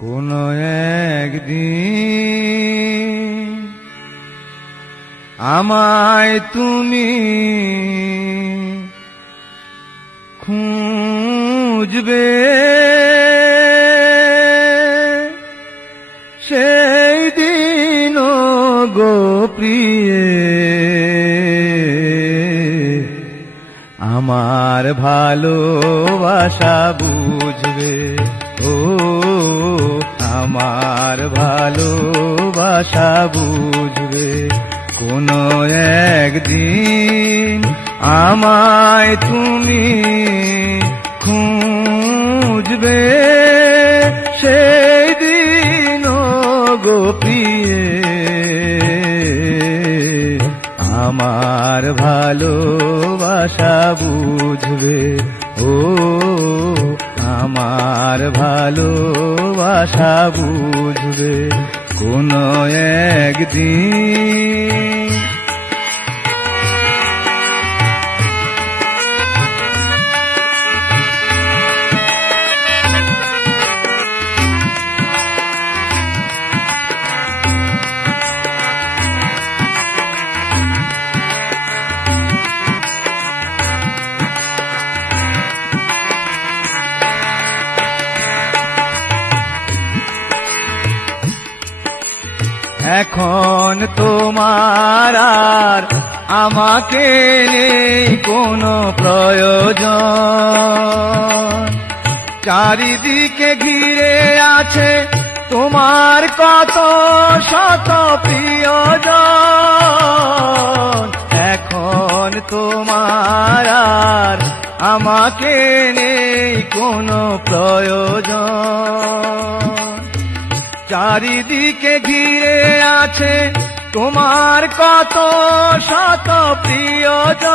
কোনো একদিন আমায় তুমি খুঁজবে, সেই দিন গো প্রিয়ে আমার ভালোবাসা বুঝবে। ও আমার ভালোবাসা বুঝবে। কোনো একদিন আমায় তুমি খুঁজবে, সেই দিন গো প্রিয়ে আমার ভালোবাসা বুঝবে। ও আমার ভালোবাসা বুঝবে কোনো একদিন। এখন তোমার আর আমাকে নেই কোনো প্রয়োজন, চারিদিকে ঘিরে আছে তোমার কত শত প্রিয়জন। এখন তোমার আর আমাকে নেই কোনো প্রয়োজন, চারিদিকে ঘিরে আছে তোমার কত শত প্রিয়জন।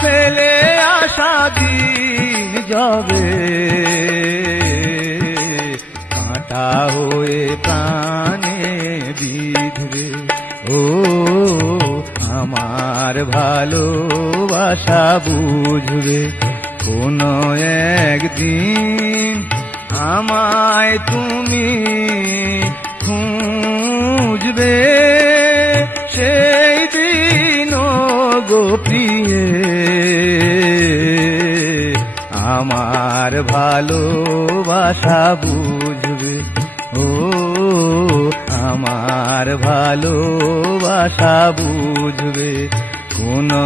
ফেলে আসা দিন যাবে, কাঁটা হয়ে প্রাণে বিঁধবে। ও আমার ভালোবাসা বুঝবে কোনো একদিন আমায় তুমি খুঁজবে, সেই দিন গো প্রিয়ে আমার ভালোবাসা বুঝবে। ও আমার ভালোবাসা বুঝবে কোনো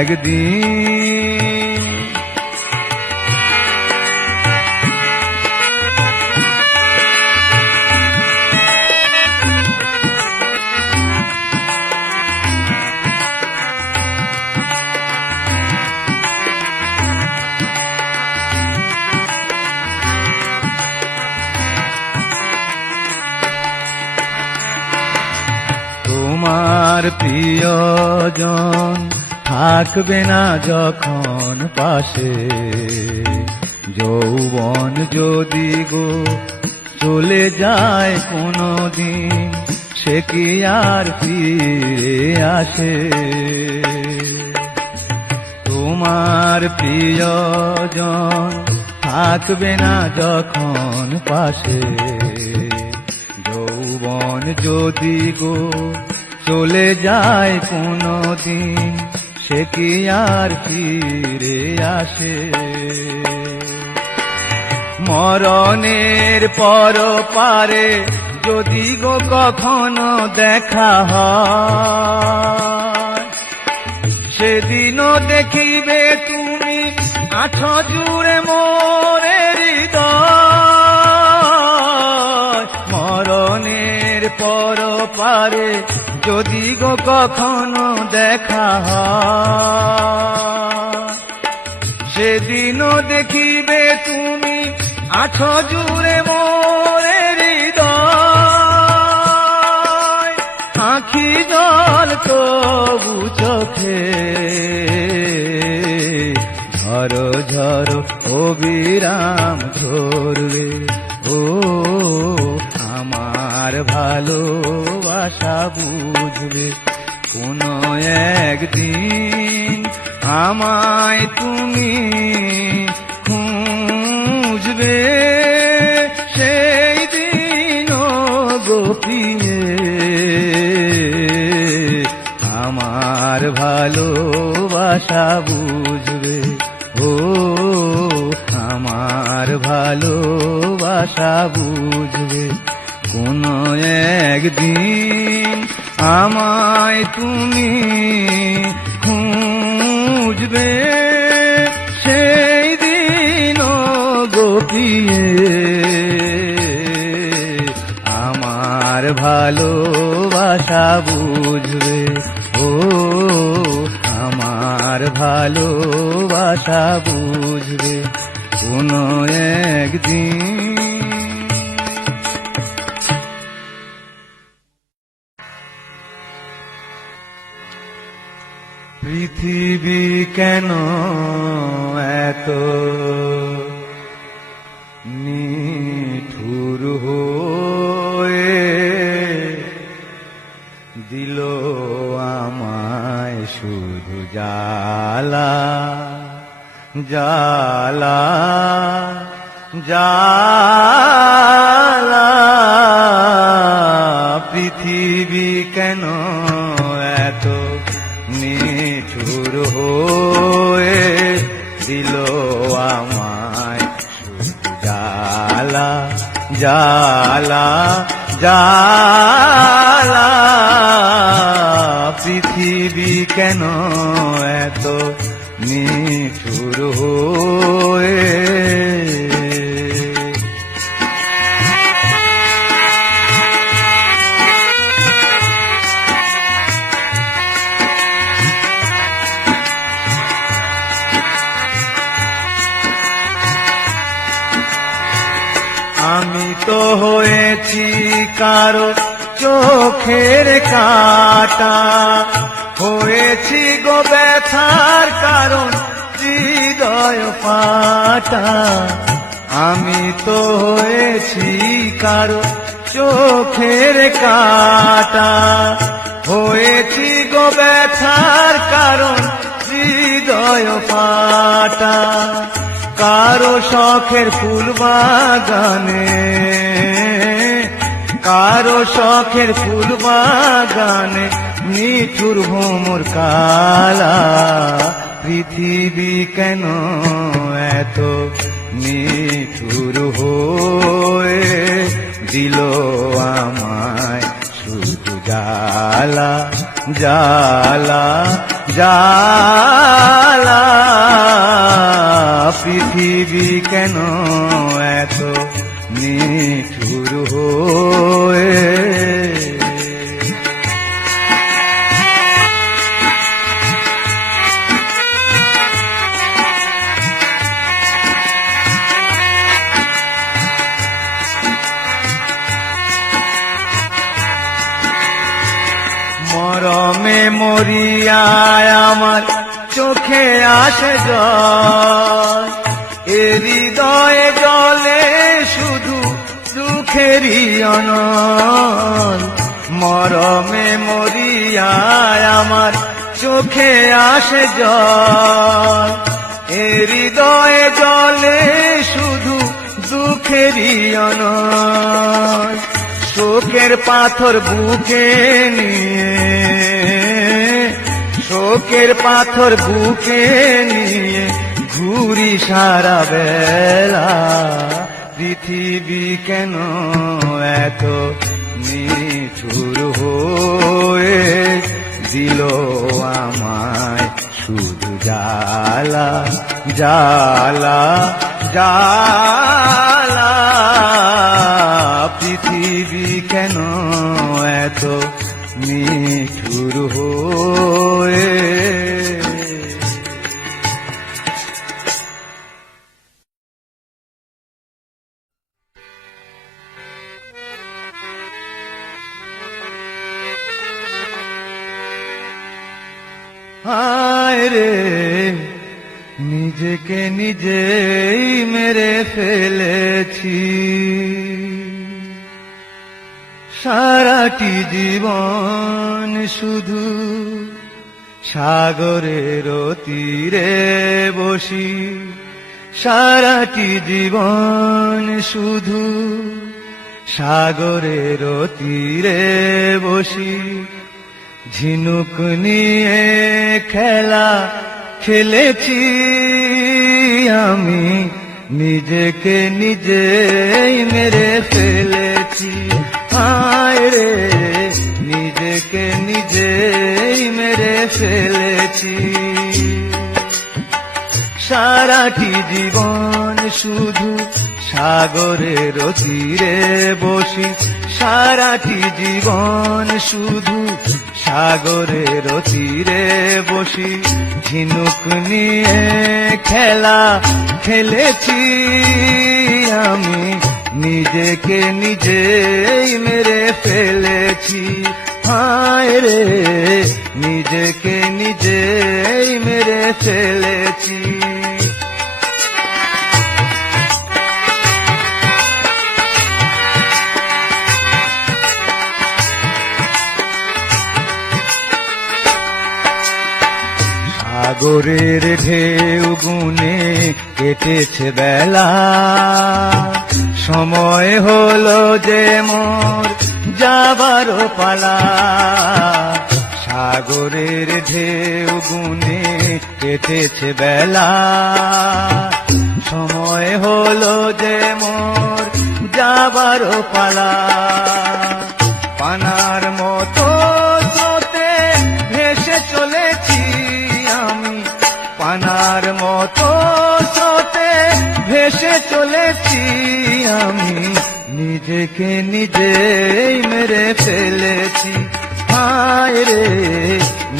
একদিন। তোমার প্রিয়জন থাকবে না যখন পাশে, যৌবন যদি গো চলে যায় কোনো দিন, সে কি আর ফিরে আসে? তোমার প্রিয়জন থাকবে না যখন পাশে, যৌবন যদি গো চলে যায় কোনো দিন, সে কি আর ফিরে আসে? মরণের পর পারে যদি গো কখনো দেখা হয়, সেদিনও দেখিবে তুমি আছো জুড়ে মোরে হৃদয়। মরণের পর পারে যদি গো কখনো দেখা হয়, সেদিনও দেখিবে তুমি আছো জুড়ে মোরে হৃদয়। আঁখি জল তবু চোখে ঝরো ঝরো অবিরাম ঝরবে। ও আমার ভালোবাসা বুঝবে কোনো একদিন আমায় তুমি খুঁজবে। পিয়ে আমার ভালোবাসা বুঝবে, ও আমার ভালোবাসা বুঝবে। কোনো একদিন আমায় তুমি খুঁজবে, সেই দিন গোপিয়ে আমার ভালোবাসা বুঝবে, ও আমার ভালোবাসা বুঝবে কোনো একদিন। পৃথিবী কেন এত নিঠুর হয়ে দিল আমায় শুধু জ্বালা জ্বালা জ্বালা। পৃথিবী কেন এত নিঠুর হয়ে দিল আমায় শুধু জ্বালা জ্বালা জ্বালা। পৃথিবী কেন এত নিঠুর হয়ে। আমি তো হয়েছি কারো চোখের কাঁটা, হয়েছি গো ব্যথার কারণ হৃদয় ফাটা। আমি তো হয়েছি কারো চোখের কাঁটা, হয়েছি গো ব্যথার কারণ হৃদয় ফাটা। কারো শখের ফুল বাগানে, কারো শখের ফুল বাগানে নিঠুর ভ্রমর কালা। পৃথিবী কেন এত নিঠুর হয়ে দিল আমায় শুধু জ্বালা জ্বালা জ্বালা। পৃথিবী কেন এত নিঠুর হয়ে। মরমে মরিয়ায় আমার চোখে আসে জল, এ হৃদয়ে জলে শুধু দুঃখেরই অনল। মরমে মরিয়ায় আমার চোখে আসে জল, এ হৃদয়ে জলে শুধু দুঃখেরই অনল। শোকের পাথর বুকে নিয়ে, শোকের পাথর বুকে নিয়ে ঘুরি সারা বেলা। পৃথিবী কেন এত নিঠুর হয়ে দিল আমায় শুধু জ্বালা জ্বালা জ্বালা। পৃথিবী কেন এত নিঠুর হয়ে। হায় রে নিজেকে নিজেই মেরে ফেলেছি, সারাটি জীবন শুধু সাগরের তীরে বসি। সারাটি জীবন শুধু সাগরের তীরে বসি ঝিনুক নিয়ে খেলা খেলেছি আমি, নিজেকে নিজেই মেরে ফেলেছি। হায় রে, নিজেকে নিজেই মেরে ফেলেছি। সারাটি জীবন শুধু সাগরের তীরে বসি, সারাটি জীবন শুধু সাগরের তীরে বসি ঝিনুক নিয়ে খেলা খেলেছি আমি, নিজেকে নিজেই মেরে ফেলেছি। হায় রে, নিজেকে নিজেই মেরে ফেলেছি। সাগরের ঢেউ গুনে কেটেছে বেলা, সময় হলো যে মোর যাবার পালা। সাগরের ঢেউ গুনে কেটেছে বেলা, সময় হলো যে মোর যাবার পালা। পানার মতো স্রোতে ভেসে চলেছি আমি, পানার মতো স্রোতে ভেসে চলেছি আমি, নিজেকে নিজেই মেরে ফেলেছি। হায় রে,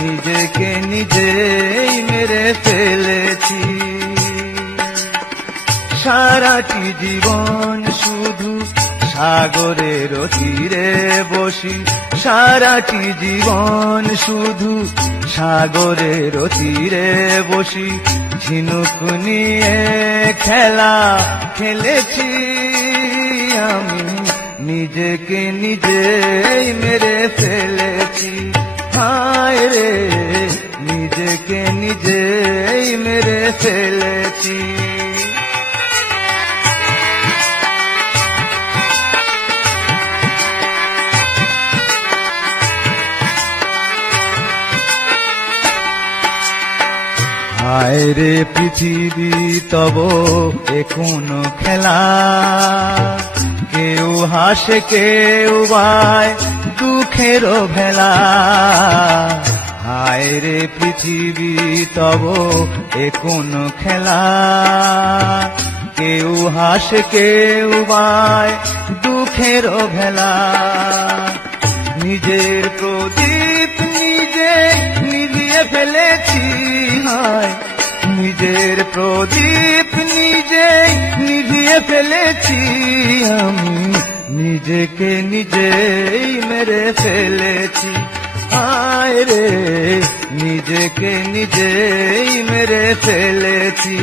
নিজেকে নিজেই মেরে ফেলেছি। সারাটি জীবন শুধু সাগরের তীরে বসি, সারাটি জীবন শুধু সাগরের তীরে বসি ঝিনুক নিয়ে খেলা খেলেছি আমি, নিজেকে নিজেই মেরে ফেলেছি। হায় রে, নিজেকে নিজেই মেরে ফেলেছি। হায় রে পৃথিবী তব এ কোন খেলা, কেউ হাসে কেউ বায় দুঃখের ভেলা। হায় রে পৃথিবী তব এ কোন খেলা, কেউ হাসে কেউ বায় দুঃখের ভেলা। নিজের প্রদীপ নিজে নিভিয়ে ফেলেছি, হায় নিজের প্রদীপ নিজে নিভিয়ে ফেলেছি আমি, নিজেকে নিজেই মেরে ফেলেছি। হায় রে, নিজেকে নিজেই মেরে ফেলেছি।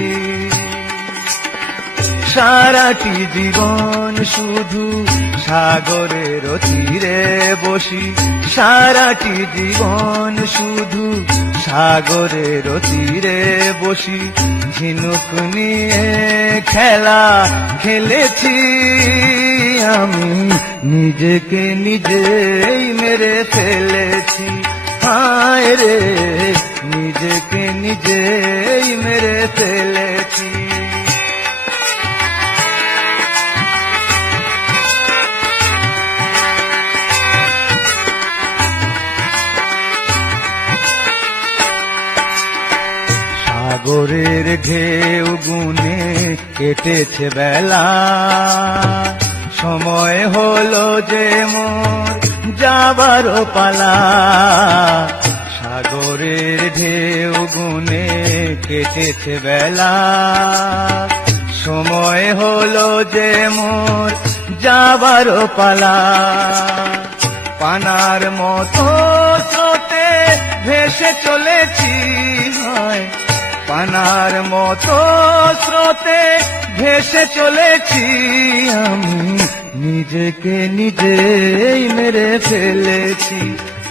সারাটি জীবন শুধু সাগরের তীরে বসি, সারাটি জীবন শুধু সাগরের তীরে বসি ঝিনুক নিয়ে খেলা খেলেছি আমি, নিজেকে নিজেই মেরে ফেলেছি। হায় রে, নিজেকে নিজেই মেরে ফেলেছি। সাগরের ঢেউ গুনে কেটেছে বেলা, সময় হলো যে মোর যাবার পালা। সাগরের ঢেউ গুনে কেটেছে বেলা, সময় হলো যে মোর যাবার পালা। পানার মতো স্রোতে ভেসে চলেছি, হয় পানার মতো স্রোতে ভেসে চলেছি আমি, নিজেকে নিজেই মেরে ফেলেছি।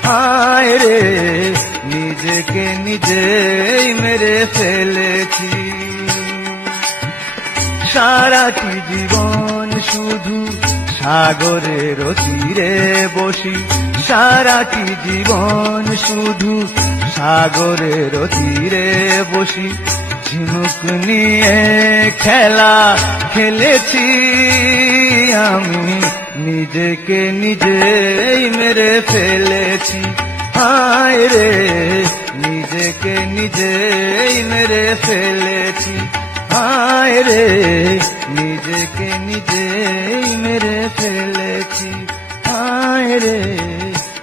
হায় রে, নিজেকে নিজেই মেরে ফেলেছি। সারাটি জীবন শুধু সাগরের তীরে বসি সারাটি জীবন শুধু সাগরের তীরে বসি ঝিনুক নিয়ে খেলা খেলেছি আমি নিজেকে নিজেই মেরে ফেলেছি হায় রে নিজেকে নিজেই মেরে ফেলেছি হায় রে নিজেকে নিজেই মেরে ফেলেছি হায় রে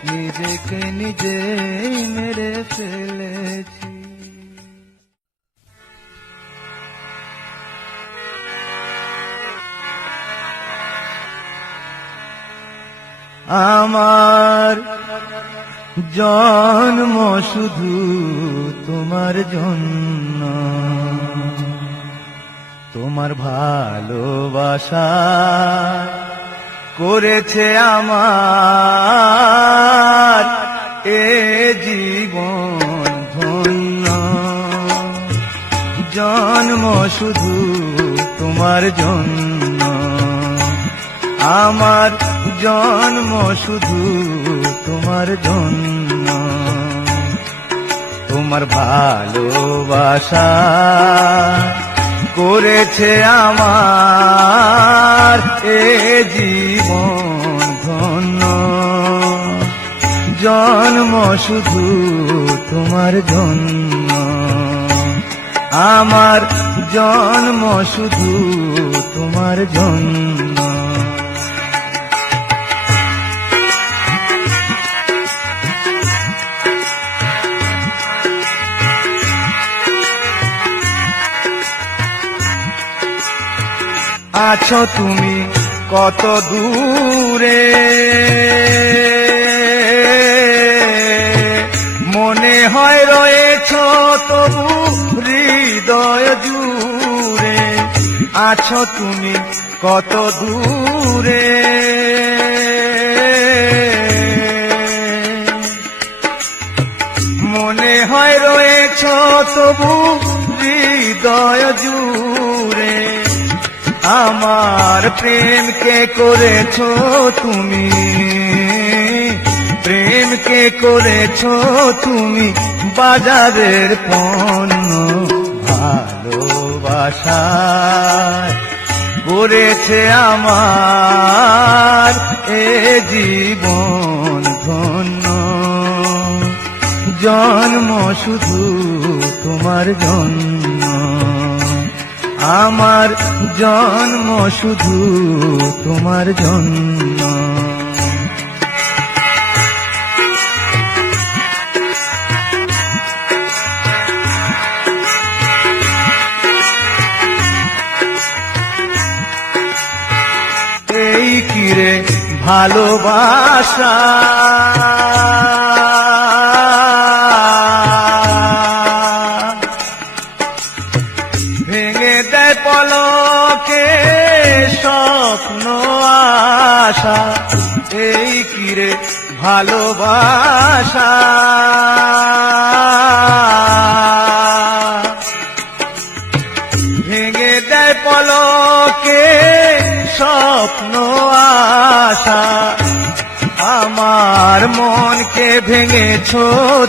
নিজেকে নিজেই মেরে ফেলেছি। আমার জন্ম শুধু তোমার জন্য তোমার ভালোবাসা করেছে আমার এ জীবন ধন্য জন্ম শুধু তোমার জন্য আমার জন্ম শুধু তোমার জন্য তোমার ভালোবাসা করেছে আমার এ জীবন ধন্য জন্ম শুধু তোমার জন্য আমার জন্ম শুধু তোমার জন্য আছো তুমি কত দূরে মনে হয় রয়েছ তবু হৃদয় জুড়ে আছো তুমি কত দূরে মনে হয় রয়েছ তবু হৃদয় জুড়ে আমার প্রেমকে করেছো তুমি প্রেমকে করেছো তুমি বাজারের পণ্য ভালোবাসা করেছে আমার এ জীবন ধন্য জন্ম শুধু তোমার জন্য আমার জন্ম শুধু তোমার জন্য এই কিরে ভালোবাসা ভেঙে দেয় পলকে স্বপ্ন আশা এই কিরে ভালোবাসা ভেঙে দেয় পলকে স্বপ্ন আশা আমার মনকে ভেঙেছো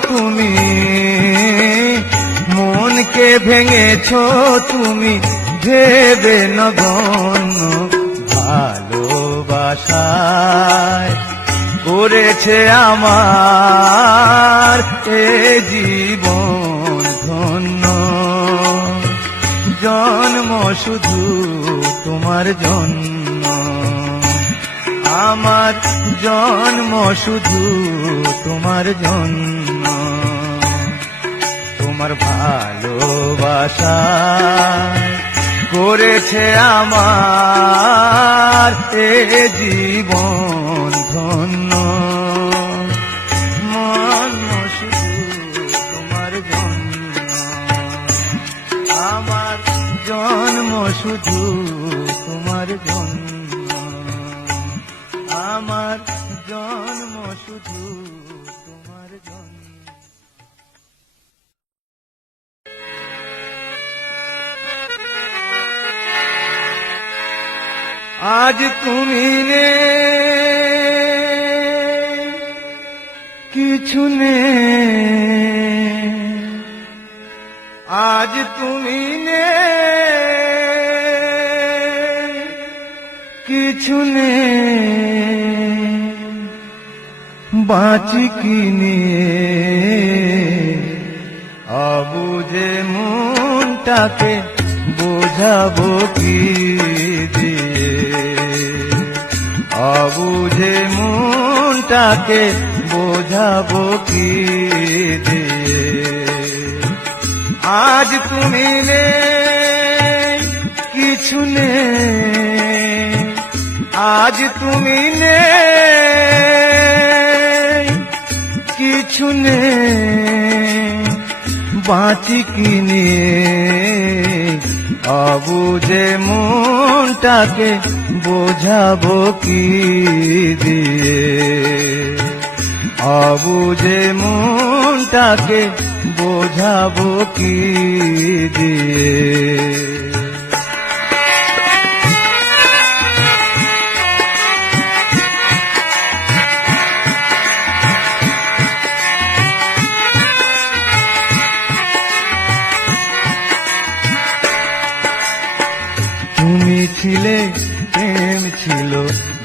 তুমি মনকে ভেঙেছো তুমি ভেবে নগণ্য ভালোবাসায় করেছে আমার এ জীবন ধন্য জন্ম শুধু তোমার জন্য আমার জন্ম শুধু তোমার জন্য তোমার ভালোবাসা করেছে আমার এ জীবন ধন্য জন্ম শুধু তোমার জন্য আমার জন্ম শুধু তোমার জন্য আমার জন্ম শুধু তোমার জন্য আজ তুমি নেই, কিছু নেই, আজ তুমি নেই, কিছু নেই, বাঁচি কি নিয়ে, অবুঝে মনটাকে বোঝাবো কি দিয়ে, অবুঝে মনটাকে বোঝাবো কি দিয়ে। আজ তুমি নেই, কিছু নেই, আজ তুমি নেই, কিছু নেই, বাঁচি কি নিয়ে, অবুঝে মনটাকে বোঝাবো কি দিয়ে, অবুঝে মনটাকে বোঝাবো কি দিয়ে। তুমি ছিলে, প্রেম ছিল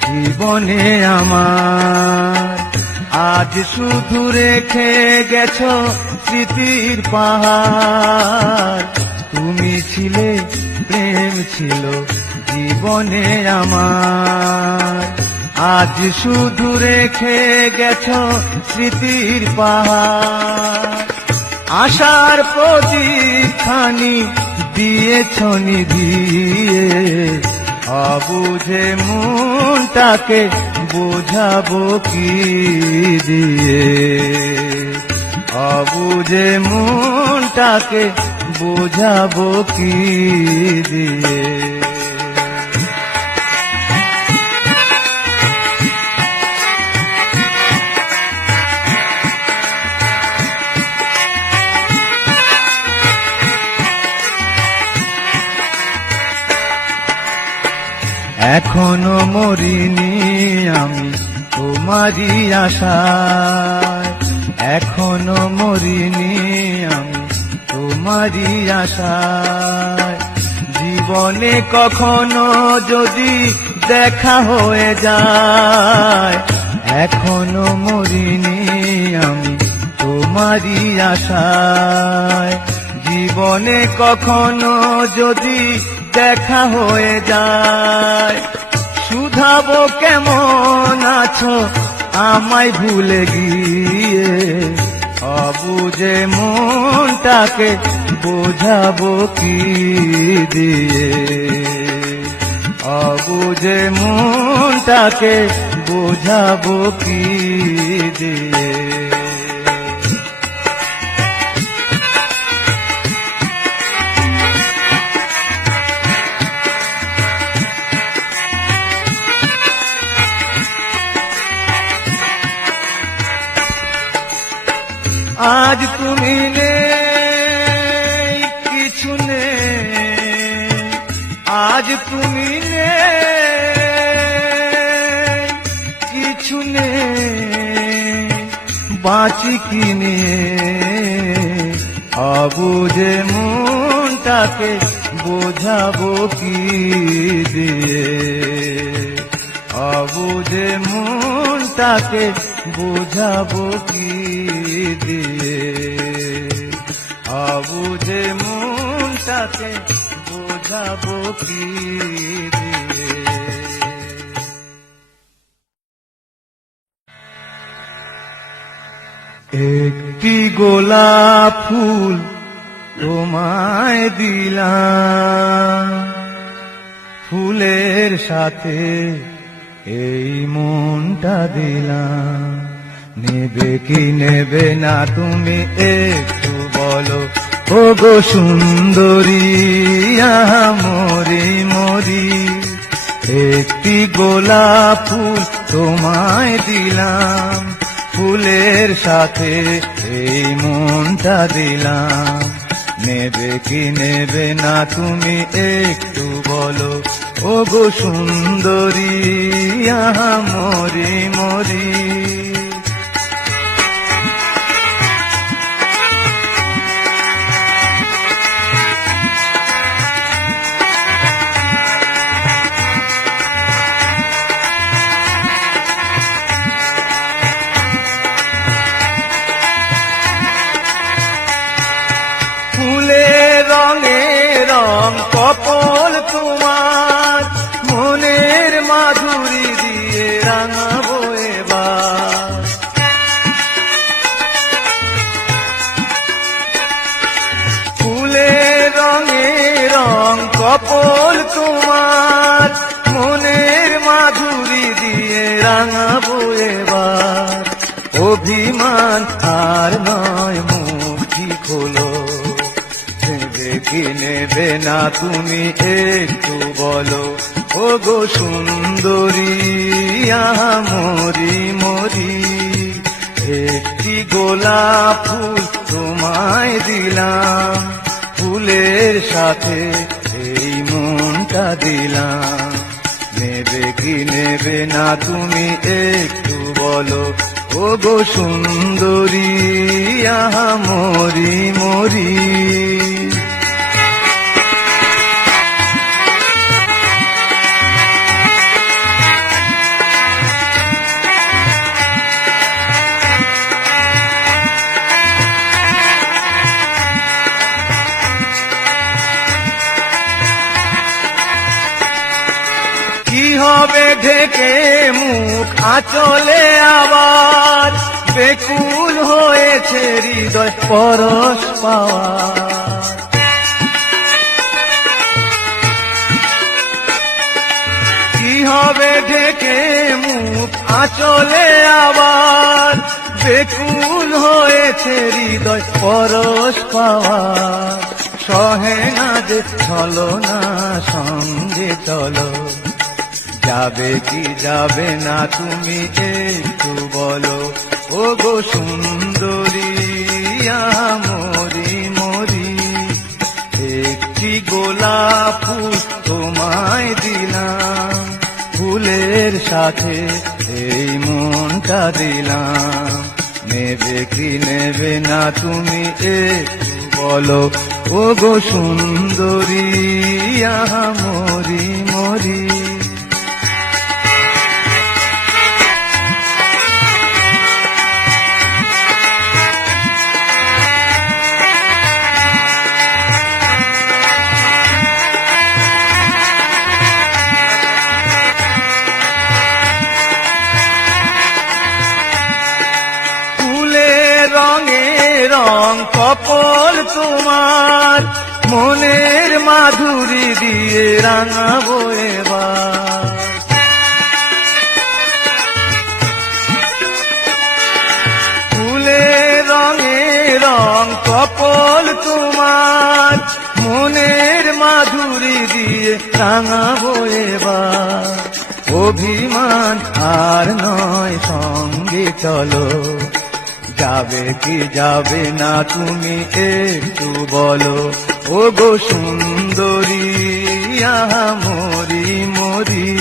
জীবনে আমার, আজ শুধু রেখে গেছো স্মৃতির পাহাড়। তুমি ছিলে, প্রেম ছিল জীবনে আমার, আজ শুধু রেখে গেছো স্মৃতির পাহাড়। আশার প্রদীপখানি দিয়েছ নিভিয়ে, অবুঝে মনটাকে বোঝাবো কি দিয়ে, অবুঝে মনটাকে বোঝাবো কি দিয়ে। এখনো মরিনি আমি তোমারই আশায়, এখনো মরিনি আমি তোমারই আশায়। জীবনে কখনো যদি দেখা হয়ে যায়, এখনো মরিনি আমি তোমারই আশায়। জীবনে কখনো যদি দেখা হয়ে যায়, শুধাবো কেমন আছো আমায় ভুলে গিয়ে, অবুঝে মনটাকে বোঝাবো কি দিয়ে, অবুঝে মনটাকে বোঝাবো কি দিয়ে। আজ তুমি নেই, কিছু নেই, আজ তুমি নেই, কিছু নেই, বাঁচি কি নিয়ে, অবুঝে মনটাকে বোঝাবো কি দিয়ে, অবুঝে মনটাকে বোঝাবো কি দিয়ে, অবুঝে মনটাকে বোঝাবো কি দিয়ে। একটি গোলাপ ফুল তোমায় দিলাম, ফুলের সাথে এই মনটা দিলাম। নেবে কি নেবে না তুমি একটু বলো, ও গো সুন্দরী আহা মরি মরি। একটি গোলাপ ফুল তোমায় দিলাম, ফুলের সাথে এই মনটা দিলাম। নেবে কি নেবে না তুমি একটু বলো, ও ও গো সুন্দরী আহা মরি মরি। ফুলের রঙে রং কপল তোমার, মনের মাধুরী দিয়ে রাঙাবো এবার। ফুলের রঙে রং কপল তোমার, মনের মাধুরী দিয়ে রাঙাবো এবার। অভিমান আর নয়, মুক্তি খোলো, কি নেবে না তুমি একটু বলো, ও গো সুন্দরী আহা মরি মরি। একটি গোলাপ ফুল তোমায় দিলাম, ফুলের সাথে এই মনটা দিলাম। নেবে কি নেবে না তুমি একটু বলো, ও গো সুন্দরী আহা মরি মরি। কি হবে ঢেকে মুখ আঁচলে আবার, বেকুল হয়েছে হৃদয় পরশ পাওয়ার। কি হবে ঢেকে মুখ আঁচলে আবার, বেকুল হয়েছে হৃদয় পরশ পাওয়ার। সহে না যে চলো না সঙ্গে চলো, যাবে কি যাবে না তুমি একটু বলো, ও গো সুন্দরী আহা মরি মরি। একটি গোলাপ ফুল তোমায় দিলাম, ফুলের সাথে এই মনটা দিলাম। নেবে কি নেবে না তুমি একটু বলো, ও গো সুন্দরী আহা মরি মরি। রঙে রং কপল তোমার, মনের মাধুরী দিয়ে রাঙাবো এবার। ফুলের রঙে রং কপল তোমার, মনের মাধুরী দিয়ে রাঙাবো এবার। অভিমান আর নয় সঙ্গে চলো, যাবে কি যাবে না তুমি একটু বলো, ও গো সুন্দরী আহা মরি মরি।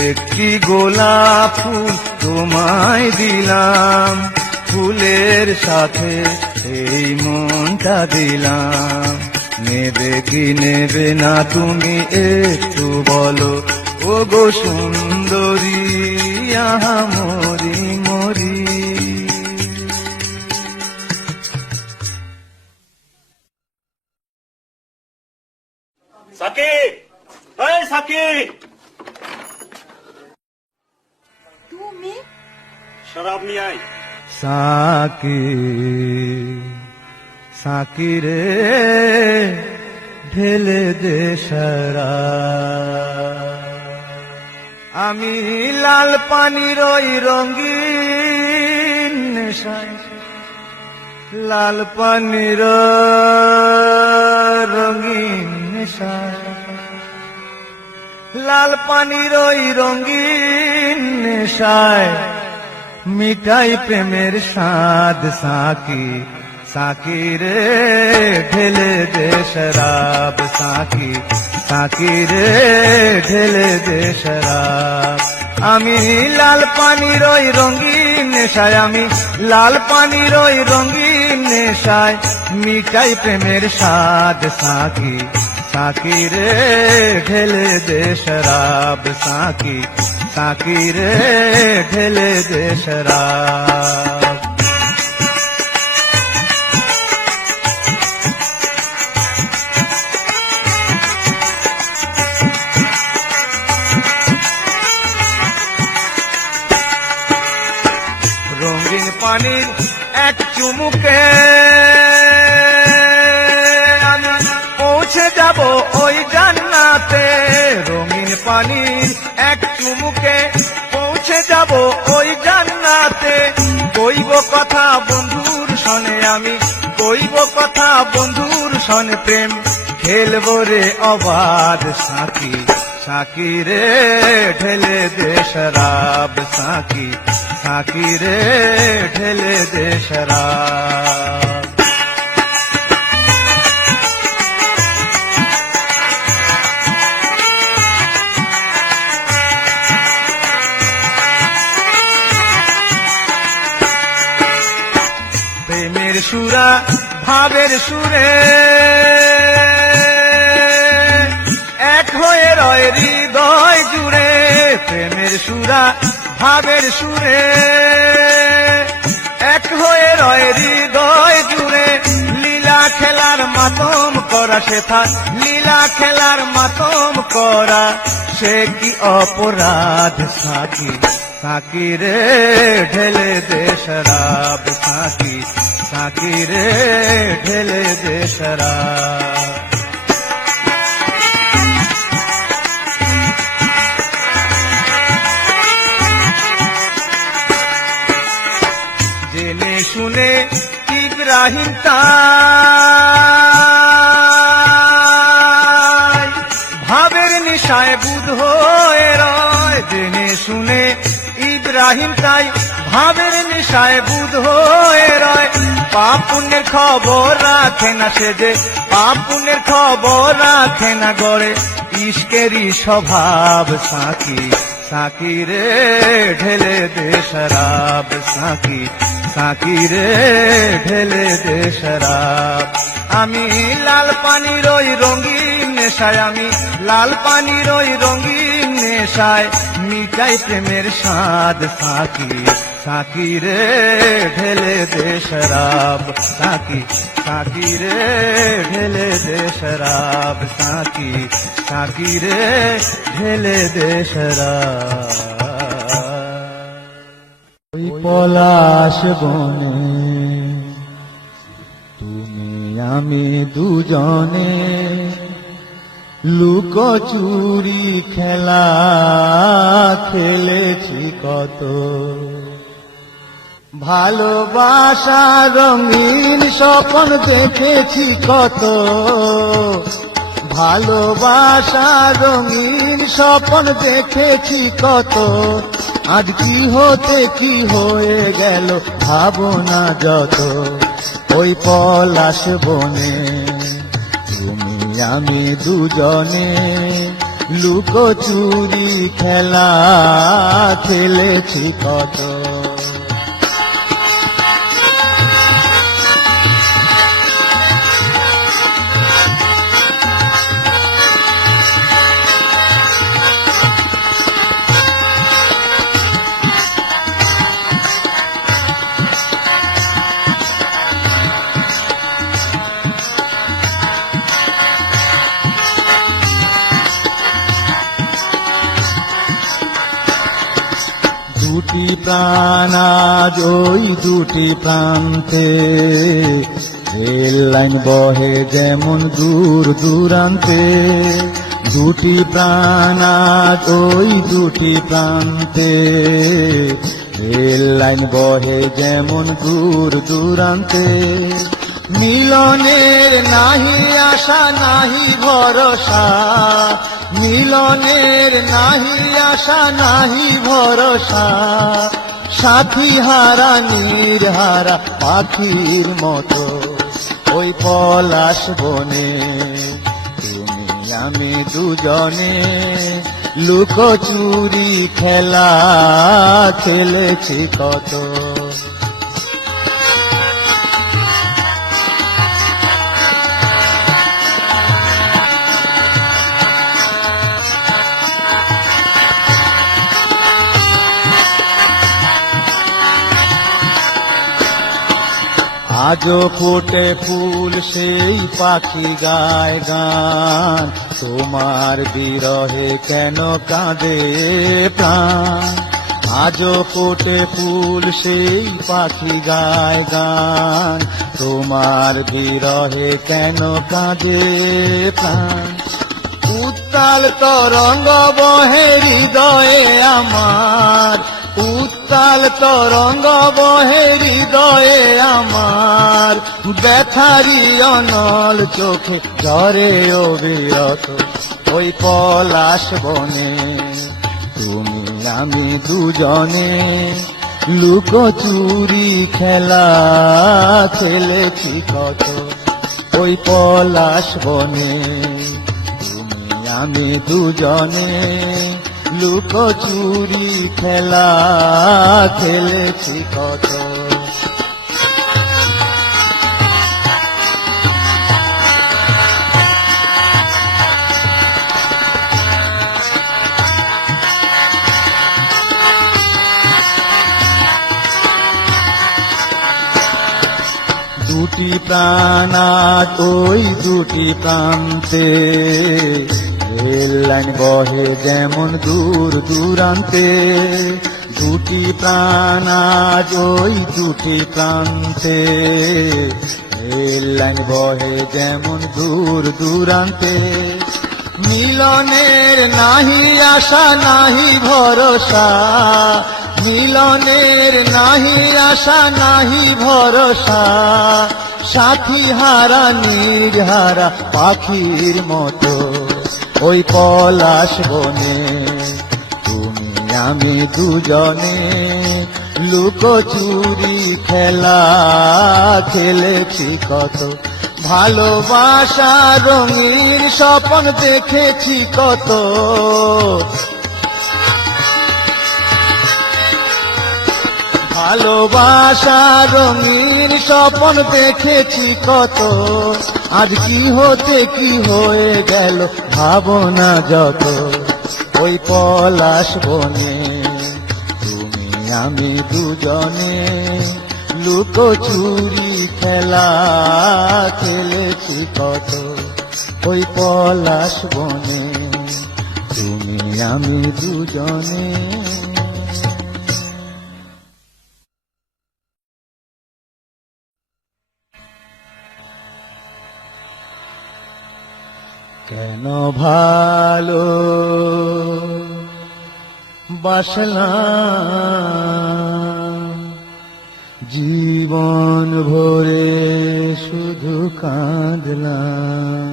একটি গোলাপ ফুল তোমায় দিলাম, ফুলের সাথে এই মনটা দিলাম। নেবে কি নেবে না তুমি একটু বলো, ও গো সুন্দরী আহা মরি মরি। সাকিব, এই সাকিব, তুমি শরাব নিয়ে আয়। সাকি সাকি রে ঢেলে দে শরাব। আমি লাল পানির ওই রঙিন নেশায়, লাল পানির রঙিন নেশায়, লাল পানির ওই রঙিন নেশায় মিটাই প্রেমের স্বাদ। সাকি সাকি রে ঢেলে দে শরাব সাকি, সাকি রে ঢেলে দে শরাব। আমি লাল পানির ওই রঙিন নেশায়, আমি লাল পানির ওই রঙিন নেশায় মিটাই প্রেমের স্বাদ সাকি, সাকি রে ঢেলে দে শরাব সাকি, সাকি রে ঢেলে দে শরাব। রঙিন পানির এক চুমুকে আমি পৌঁছে যাব ওই জান্নাতে, রঙিন পানির এক চুমুকে পৌঁছে যাব ওই জান্নাতে। কইব কথা বন্ধুর সনে আমি, কইব কথা বন্ধুর সনে, প্রেম খেলবো রে অবাধ সাকি, সাকি রে ঢেলে দে শরাব সাকি, সাকি রে ঢেলে দে শরাব। প্রেমের সুরা ভাবের সুরে এক হয়ে রয় হৃদয় জুড়ে, প্রেমের সুরা ভাবের সুরে এক হয়ে রয় হৃদয় জুড়ে। লীলা খেলার মাতম করা সেথা, লীলা খেলার মাতম করা সে কি অপরাধ সাকি, সাকি রে ঢেলে দে শরাব সাকি, সাকি রে ঢেলে দে শরাব। জেনে শুনে ইব্রাহিম তাই ভাবের নিশায় বুধ হয়ে রয়, জেনে শুনে ইব্রাহিম তাই ভাবের নিশায় বুধ হয়ে রয়। পাপ পুণ্যের খবর রাখে না সে যে, পাপ পুণ্যের খবর রাখে না গড়ে ইশকেরই স্বভাব সাকি, সাকি রে ঢেলে দে শরাব সাকি, সাকি রে ঢেলে দে শরাব। আমি লাল পানির ওই রঙিন নেশায়, আমি লাল পানির ওই রঙিন নেশায় মিটাই প্রেমের স্বাদ সাকি, সাকি রে ঢেলে দে শরাব সাকি, সাকি রে ঢেলে দে শরাব সাকি, সাকি রে ঢেলে দে শরাব। ওই পলাশ বনে তুমি আমি দুজনে লুকোচুরি খেলা খেলেছি কত, ভালোবাসা রঙিন স্বপ্ন দেখেছি কত, ভালোবাসা রঙিন স্বপ্ন দেখেছি কত। আজ কি হতে কি হয়ে গেল ভাবনা যত, ওই পলাশ বনে তুমি আমি দুজনে লুকোচুরি খেলা খেলেছি কত। দুটি প্রাণ আজ ওই দুটি প্রান্তে, রেল লাইন বহে যেমন দূর দূরান্তে। দুটি প্রাণ আজ ওই দুটি প্রান্তে, রেল লাইন বহে যেমন দূর দূরান্তে। মিলনের নাহি আশা নাহি ভরসা, মিলনের নাহি আশা নাহি ভরসা। সাথী হারা নির্হারা পাখির মতো ওই পলাশ বনে তুমি আমি দুজনে লুকোচুরি খেলা খেলেছি কত। আজও ফোটে ফুল সেই পাখি গায় গান, তোমার বিরহে কেন কাঁদে প্রাণ। আজও ফোটে ফুল সেই পাখি গায় গান, তোমার বিরহে কেন কাঁদে প্রাণ। উত্তাল তরঙ্গ বহে হৃদয়ে আমার, উত্তাল তরঙ্গ বহে হৃদয়ে আমার, ব্যথারি অনল চোখে ঝরে অবিরত ওই পলাশ বনে তুমি আমি দুজনে লুকোচুরি খেলা খেলেছি কত। ওই পলাশ বনে তুমি আমি দুজনে লুকোচুরি খেলা খেলেছি কত। দুটি প্রাণ আজ ওই দুটি প্রান্তে, রেল লাইন বহে যেমন দূর দূরান্তে। দুটি প্রাণ আজ ওই দুটি প্রান্তে, রেল লাইন বহে যেমন দূর দূরান্তে। মিলনের নাহি আশা নাহি ভরসা, মিলনের নাহি আশা নাহি ভরসা, সাথী হারা নির্হারা পাখির মতো ওই পলাশ বনে তুমি আমি দুজনে লুকোচুরি খেলা খেলেছি কত। ভালোবাসা রঙিন স্বপ্ন দেখেছি কত, ভালোবাসা রঙিন স্বপ্ন দেখেছি কত। আজ কি হতে কি হয়ে গেল ভাবনা যত ওই পলাশ বনে তুমি আমি দুজনে লুকোচুরি খেলা খেলেছি কত। ওই পলাশ বনে তুমি আমি দুজনে। কেন ভালো বাসলাম জীবন ভরে শুধু কাঁদলাম।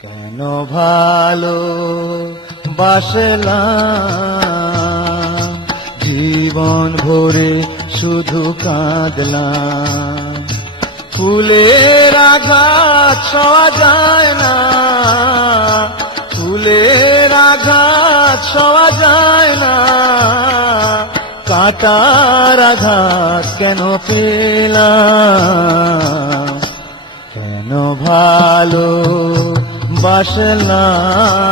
কেন ভালো বাসলাম জীবন ভরে শুধু কাঁদলাম। ফুলের আঘাত সওয়া যায় না, ফুলের আঘাত সওয়া যায় না, কাঁটার আঘাত কেন পেলাম। কেন ভালো বাসলাম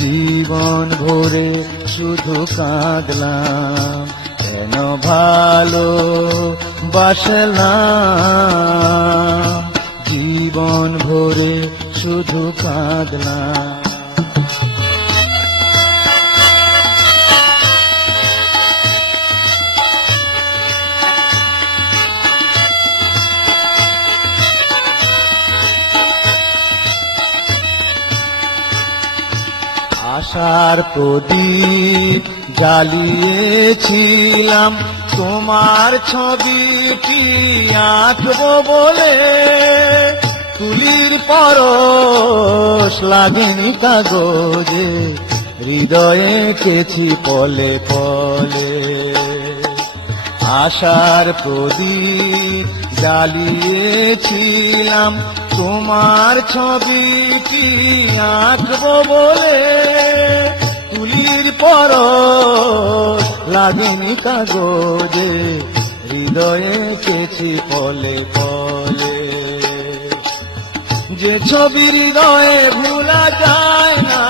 জীবন ভরে শুধু কাঁদলাম। কেন ভালো বাসলাম জীবন ভরে শুধু কাঁদলাম। আশার প্রদীপ জ্বালিয়েছিলাম তোমার ছবিটি আঁকবো বলে, তুলির পরশ লাগেনি কাগজে হৃদয়ে এঁকেছি পলে পলে। আশার প্রদীপ জ্বালিয়েছিলাম তোমার ছবিটি আঁকবো বলে, তুলির পরশ লাগেনি কাগজে, হৃদয়ে এঁকেছি পলে পলে। যে ছবি হৃদয়ে ভোলা যায় না,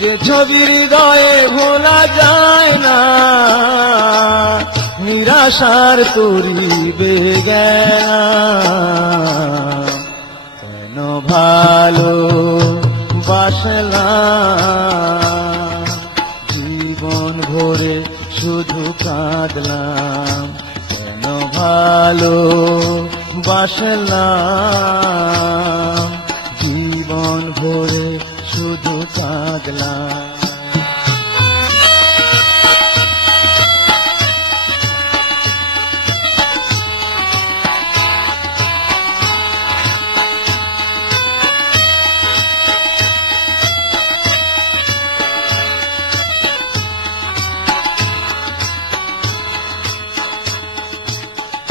যে ছবি হৃদয়ে ভোলা যায় না, নিরাশার তরি বেগেলাম। কেন ভালো বাসলাম, জীবন ভরে শুধু কাঁদলাম। কেন ভালো বাসলাম, জীবন ভরে শুধু কাঁদলাম।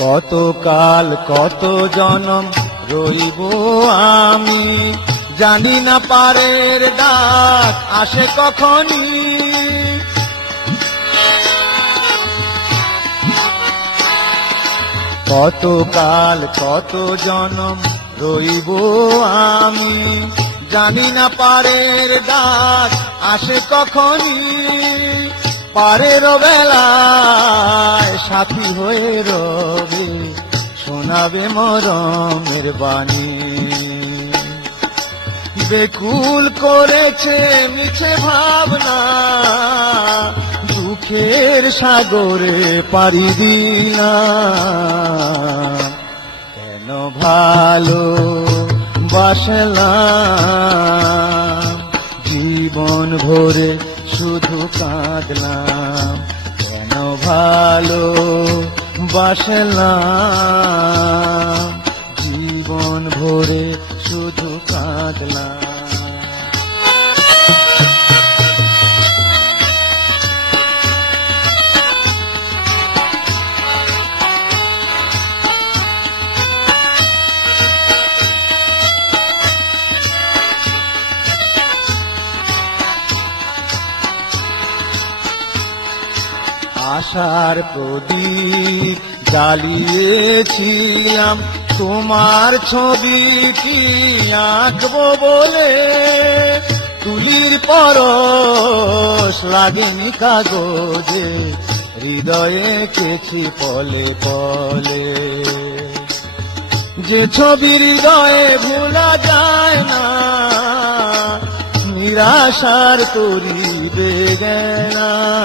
কত কাল কত জনম রইব আমি, জানি না পারের দাগ আসে কখনই। কত কাল কত জনম রইব আমি, জানি না পারের দাগ আসে কখনই। পারের বেলায় সাথী হয়ে রবে, শোনাবে মরমের বাণী। বেকুল করেছে মিছে ভাবনা, দুঃখের সাগরে পাড়ি দিলাম। কেন ভালো বাসলাম, জীবন ভরে শুধু কাঁদলাম। কেন ভালো বাসলাম, জীবন ভরে শুধু কাঁদলাম। আশার প্রদীপ জ্বালিয়েছিলাম তোমার ছবিটি আঁকবো বলে, তুলির পরশ লাগেনি কাগজে, হৃদয়ে এঁকেছি পলে পলে। যে ছবি হৃদয়ে ভোলা যায় না, নিরাশার তরি বেগেলাম।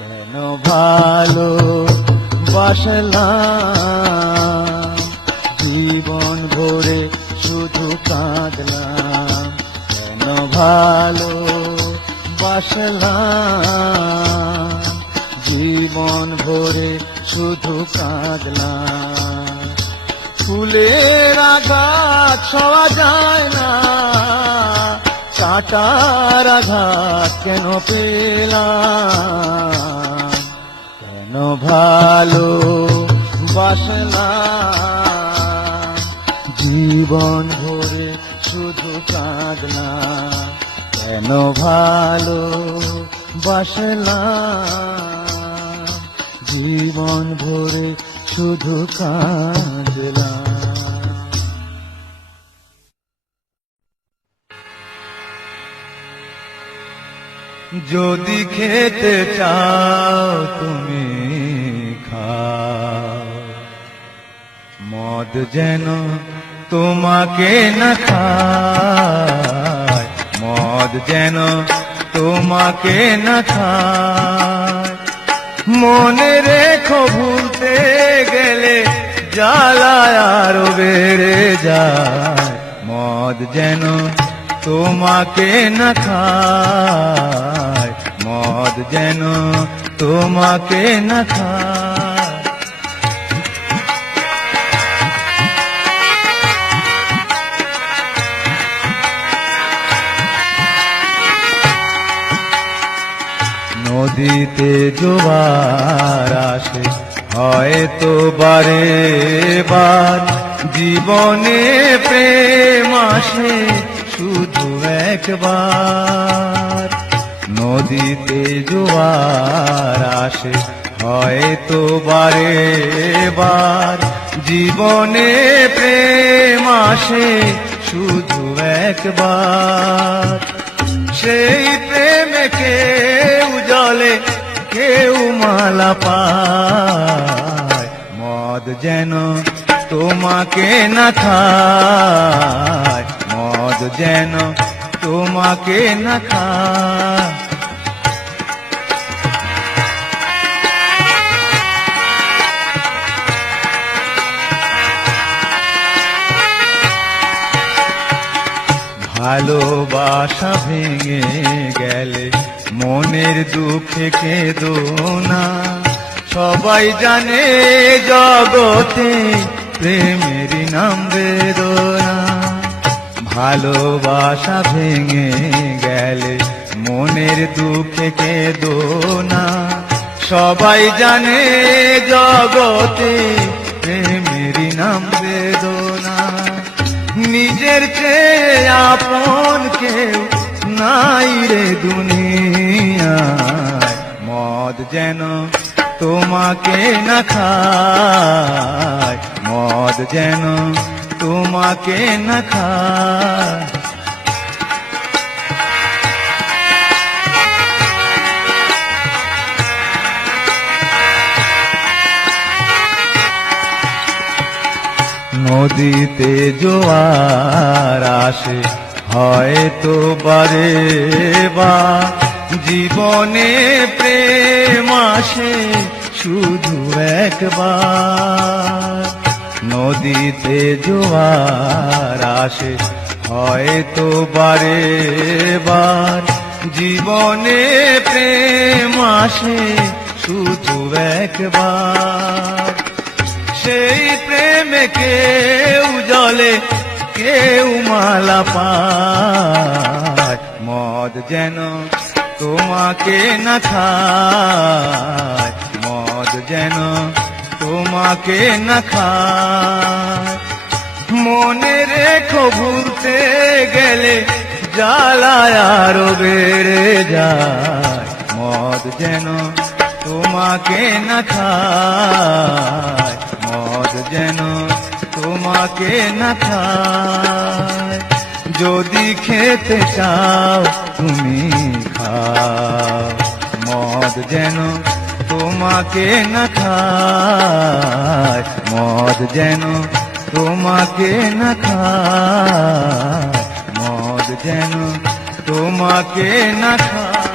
কেন ভালো বাসলাম, জীবন ভরে শুধু কাঁদলাম। কেন ভালো বাসলাম, জীবন ভরে শুধু কাঁদলাম। ফুলের আঘাত ছোঁয়া যায় না, কাঁটার আঘাত কেন পেলাম। কেন ভালো বাসলাম, জীবন ভরে শুধু কাঁদলাম। কেন ভালো বাসলাম, জীবন ভরে শুধু কাঁদলাম। যদি খেতে চাও তুমি খাও, মদ যেন তোমাকে না খায়, মদ যেন তোমাকে না খায়। মনে রেখো ভুলতে গেলে জ্বালা আরো বেড়ে যায়, মদ যেন তোমাকে না খায়, মদ যেন তোমাকে না খায়। নদীতে জোয়ার আসে হয়তো বারে বার, জীবনে প্রেম আসে শুধু একবার। নদীতে জোয়ার আসে হয়তো বারে বার, জীবনে প্রেম আসে শুধু একবার। সেই প্রেমে কেউ জলে কেউ মালা পায়, মদ যেন তোমাকে না খায়, মদ যেন তোমাকে না খায়। ভালোবাসা ভেঙে গেলে মনের দুঃখে কেঁদো না, সবাই জানে জগতে প্রেমেরই নাম বেদনা। ভালোবাসা ভেঙে গেলে মনের দুঃখে কেঁদো না, সবাই জানে জগতে প্রেমেরই নাম বেদনা। নিজের চেয়ে আপন কেউ নাই রে দুনিয়ায়, মদ যেন তোমাকে না খায়, মদ যেন তোমাকে না খায়। নদীতে জোয়ার আসে হয়তো বারে বার, জীবনে প্রেম আসে শুধু একবার। নদীতে জোয়ার আসে হয়তো বারে বার, জীবনে প্রেম আসে শুধু একবার। সেই প্রেমে কেউ জলে কেউ মালা পায়, মদ যেন তোমাকে না খায়, মদ যেন তোমাকে না খায়। মনে রেখো ভুলতে গেলে জ্বালায় আরো বেড়ে যায়, মদ যেন তোমাকে না খায়, মদ যেন তোমাকে না খায়। যদি খেতে চাও তুমি খাও, মদ যেন তোমাকে না খায়, মদ যেন তোমাকে না খায়, মদ যেন তোমাকে না খায়।